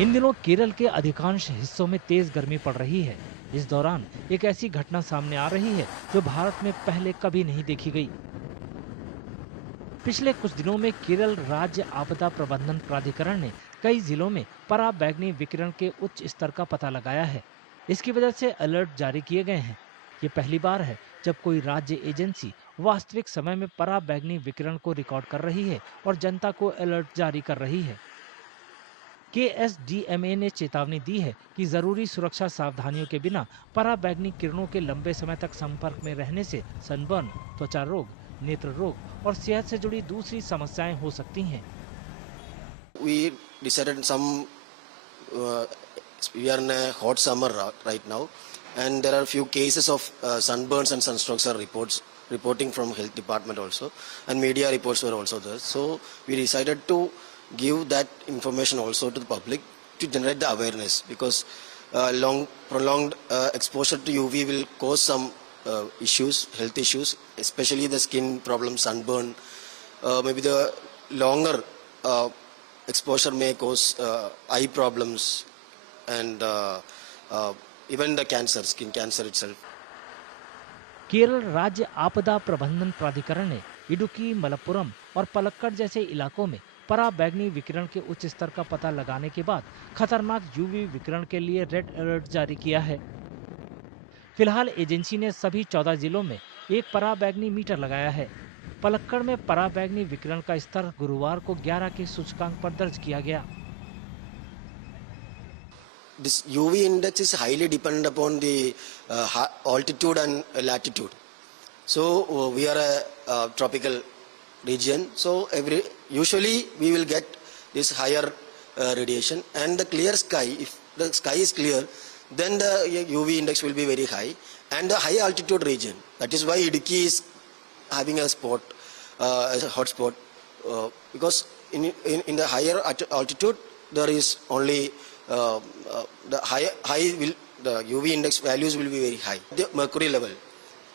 इन दिनों केरल के अधिकांश हिस्सों में तेज गर्मी पड़ रही है। इस दौरान एक ऐसी घटना सामने आ रही है जो भारत में पहले कभी नहीं देखी गई। पिछले कुछ दिनों में केरल राज्य आपदा प्रबंधन प्राधिकरण ने कई जिलों में पराबैंगनी विकिरण के उच्च स्तर का पता लगाया है। इसकी वजह से अलर्ट जारी किए गए हैं। ये पहली बार है जब कोई राज्य एजेंसी वास्तविक समय में पराबैंगनी विकिरण को रिकॉर्ड कर रही है और जनता को अलर्ट जारी कर रही है। केएसडीएमए ने चेतावनी दी है कि जरूरी सुरक्षा सावधानियों के बिना पराबैंगनी किरणों के लंबे समय तक संपर्क में रहने से सनबर्न, त्वचा रोग, नेत्र रोग और सेहत से जुड़ी दूसरी समस्याएं हो सकती हैं। We decided uh, we are in a hot summer right now, and there are a few cases of sunburns and sunstrokes are reporting from health department also, and media reports were also there. So we decided to give that information also to the public to generate the awareness, because prolonged exposure to UV will cause some health issues, especially the skin problem, sunburn. Maybe the longer exposure may cause eye problems and even the cancer, skin cancer itself. Kerala राज्य आपदा प्रबंधन प्राधिकरण ने इडुक्की, मलप्पुरम और पलक्कड़ जैसे इलाकों में पराबैंगनी विकिरण के उच्च स्तर का पता लगाने के बाद खतरनाक यूवी विकिरण के लिए रेड अलर्ट जारी किया है। फिलहाल एजेंसी ने सभी 14 जिलों में एक पराबैंगनी मीटर लगाया है। पलक्कड़ में पराबैंगनी विकिरण का स्तर गुरुवार को 11 के सूचकांक पर दर्ज किया गया। This UV index is highly dependent upon the altitude and latitude. So we are a tropical region. So usually we will get this higher radiation, and the clear sky. If the sky is clear, then the UV index will be very high, and the high altitude region. That is why Idukki is having a hot spot, because in the higher altitude there is only the UV index values will be very high. The mercury level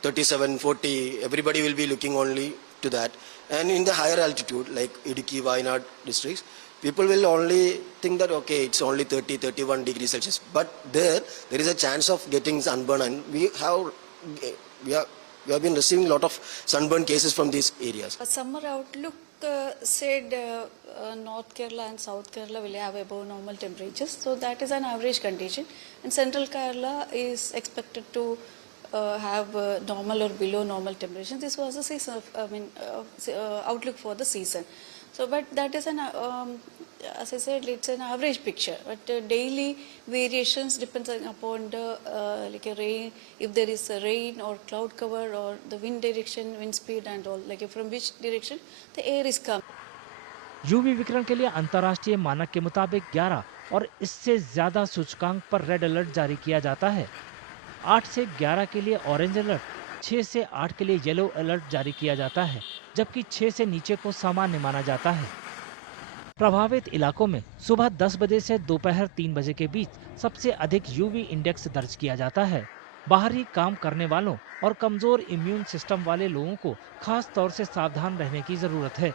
37, 40, everybody will be looking only to that. And in the higher altitude like Idukki, Wayanad districts, people will only think that okay, it's only 30, 31 degrees Celsius. But there is a chance of getting sunburn, and we have been receiving a lot of sunburn cases from these areas. A summer outlook said North Kerala and South Kerala will have above normal temperatures. So that is an average condition. And Central Kerala is expected to have normal or below normal temperatures. This was the season outlook for the season. So, but that is as I said, it's an average picture. But daily variations depends upon the like a rain, if there is a rain or cloud cover, or the wind direction, wind speed and all, like from which direction the air is coming. UV विकिरण के लिए अंतर्राष्ट्रीय मानक के मुताबिक 11 और इससे ज्यादा सूचकांक पर रेड अलर्ट जारी किया जाता है। 8 से 11 के लिए ऑरेंज अलर्ट, 6 से 8 के लिए येलो अलर्ट जारी किया जाता है, जबकि 6 से नीचे को सामान्य माना जाता है। प्रभावित इलाकों में सुबह 10 बजे से दोपहर 3 बजे के बीच सबसे अधिक यूवी इंडेक्स दर्ज किया जाता है। बाहरी काम करने वालों और कमजोर इम्यून सिस्टम वाले लोगों को खास तौर से सावधान रहने की जरूरत है।